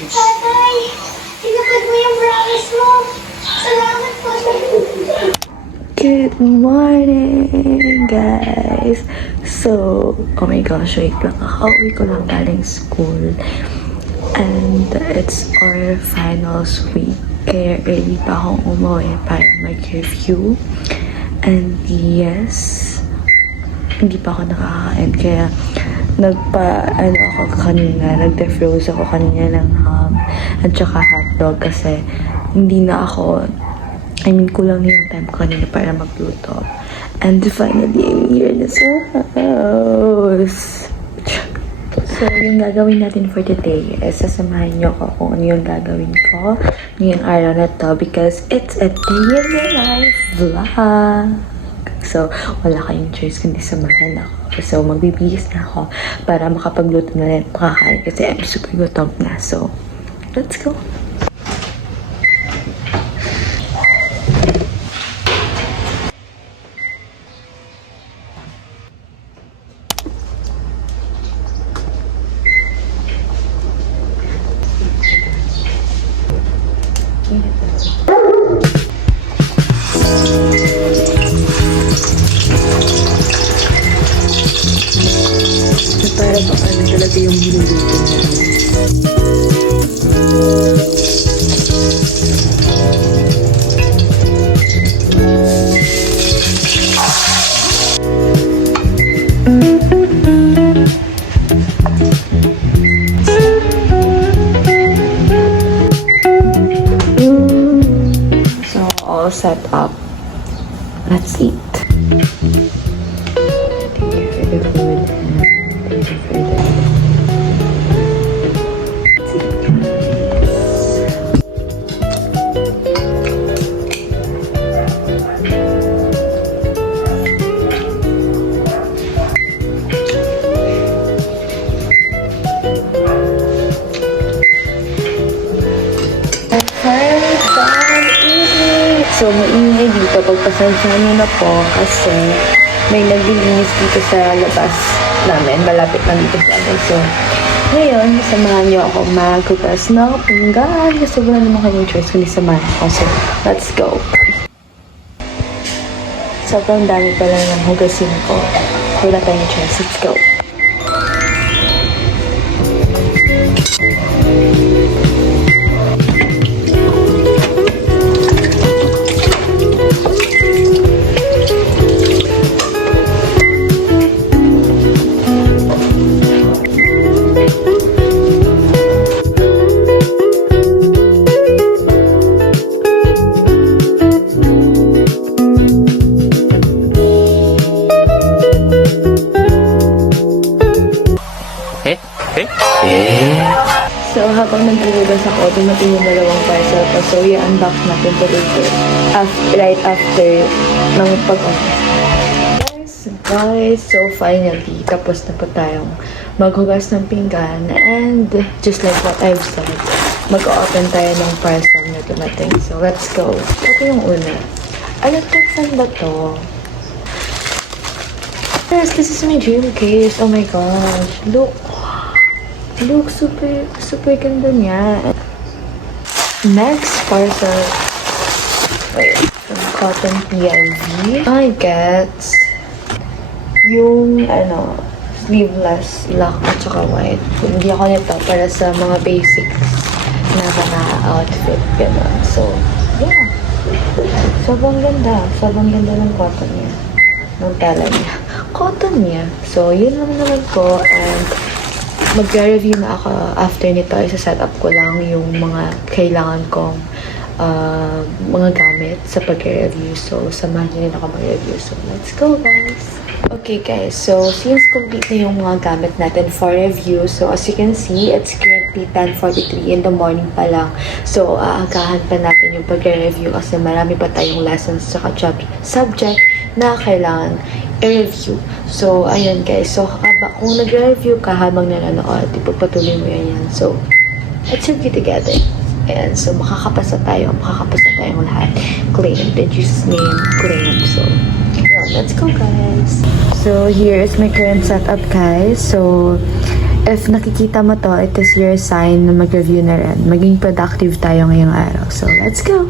Tatay, tinapad mo yung brownies mo. Salamat po. Good morning, guys! So, oh my gosh, wait lang. Kakauwi ko lang galing school. And it's our finals week. Kaya early pa akong umuwi para mag-review. And yes, hindi pa ako nakakain. Kaya nag-defroze ako kanina ng ham at saka hotdog kasi hindi na ako, kulang na yung time ko kanina para magluto. And finally, I'm here na sa house. So, yung gagawin natin for today is sasamahan niyo ko kung ano yung gagawin ko ngayong araw na to because it's a day in the life vlog. So, wala kayong choice kundi samahan ako. So, magbibihis na ako para makapagluto na rin makakain kasi I'm super gutom na. So, let's go! Para baka talaga yung niluluto niya. So, all set up. Let's eat. Thank you for the food. Thank you for the... So, maingay dito. Pagpasensyahan nyo na po kasi may naglilinis dito sa labas namin. Malapit lang dito sa amin. So, ngayon, samahan nyo ako maghugas ng pinggan. Kasi wala naman kayong choice kundi samahan ako. So, let's go. Sobrang dami pa lang ng hugasin ko. Wala tayong choice. Let's go. So, habang naghuhugas ako, dumating yung dalawang parcel ko. So, i-unbox natin to later. Right after ng pag-office. Guys, so finally, tapos na po tayong maghugas ng pinggan. And, just like what I've said, mag-open tayo ng parcel na dumating. So, let's go. Ito yung una. Electric fan ba to? Yes, this is my dream case. Oh my gosh. Look, super ganda niya. Next parcel. Wait, from Cotton PLV. I get yung, sleeveless black at saka white. Hindi ako nito para sa mga basics na outfit. Gano'n. So, yeah. Sobrang ganda. Sobrang ganda ng cotton niya. Ng tela niya. Cotton niya. So, yun lang naman po. And, mag-review na ako after nito. Isa-set up ko lang yung mga kailangan kong mga gamit sa pag-review. So, samahan nyo rin ako mag-review. So, let's go, guys! Okay, guys. So, since complete na yung mga gamit natin for review, so as you can see, it's currently 10:43 in the morning pa lang. So, aagahan pa natin yung pag-review kasi marami pa tayong lessons sa subject na kailangan i-review. So, ayun guys. So, kung nag-review ka habang nanonood, ipagpatuloy mo yan. So, let's review together. Ayan. So, makakapasa tayong lahat. Claim. In Jesus' name, claim. So, yun. Let's go, guys. So, here is my current setup, guys. So, if nakikita mo to, it is your sign na mag-review na rin. Maging productive tayo ngayong araw. So, let's go!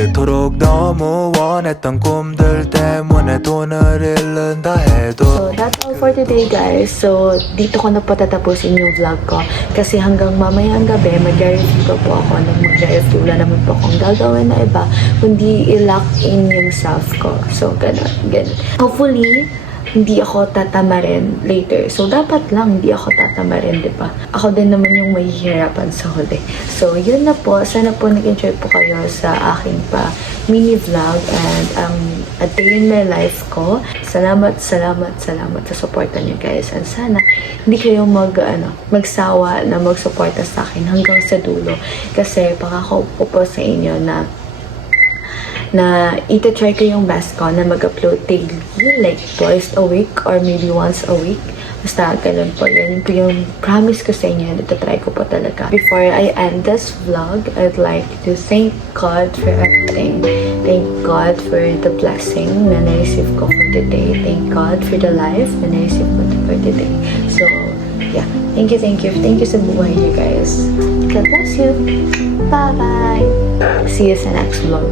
그토록 너무 원했던 꿈들 때문에 돈을 잃는다 해도 So, that's all for today, guys. So, dito ko na po tatapusin yung vlog ko. Kasi hanggang mamayang gabi, mag-review ko po ako ng mag-review. Wala naman po akong gagawin na iba, kundi i-lock in yung self ko. So, ganun. Hopefully, hindi ako tatamarin later. So, dapat lang hindi ako tatamarin, di ba? Ako din naman yung mahihirapan sa huli. So, yun na po. Sana po nag-enjoy po kayo sa aking mini vlog and a day in my life ko. Salamat sa supportan niyo, guys. And sana hindi kayo magsawa na magsuporta sa akin hanggang sa dulo. Kasi pangako po sa inyo na ita-try ko yung best ko na mag-upload daily, like twice a week or maybe once a week. Basta ganun po. Yan po yung promise ko sa inyo. Ita-try ko po talaga. Before I end this vlog, I'd like to thank God for everything. Thank God for the blessing na na-receive ko for today. Thank God for the life na na-receive ko for today. So, yeah. Thank you. Thank you sa buhay niyo, guys. God bless you. Bye-bye. See you sa next vlog.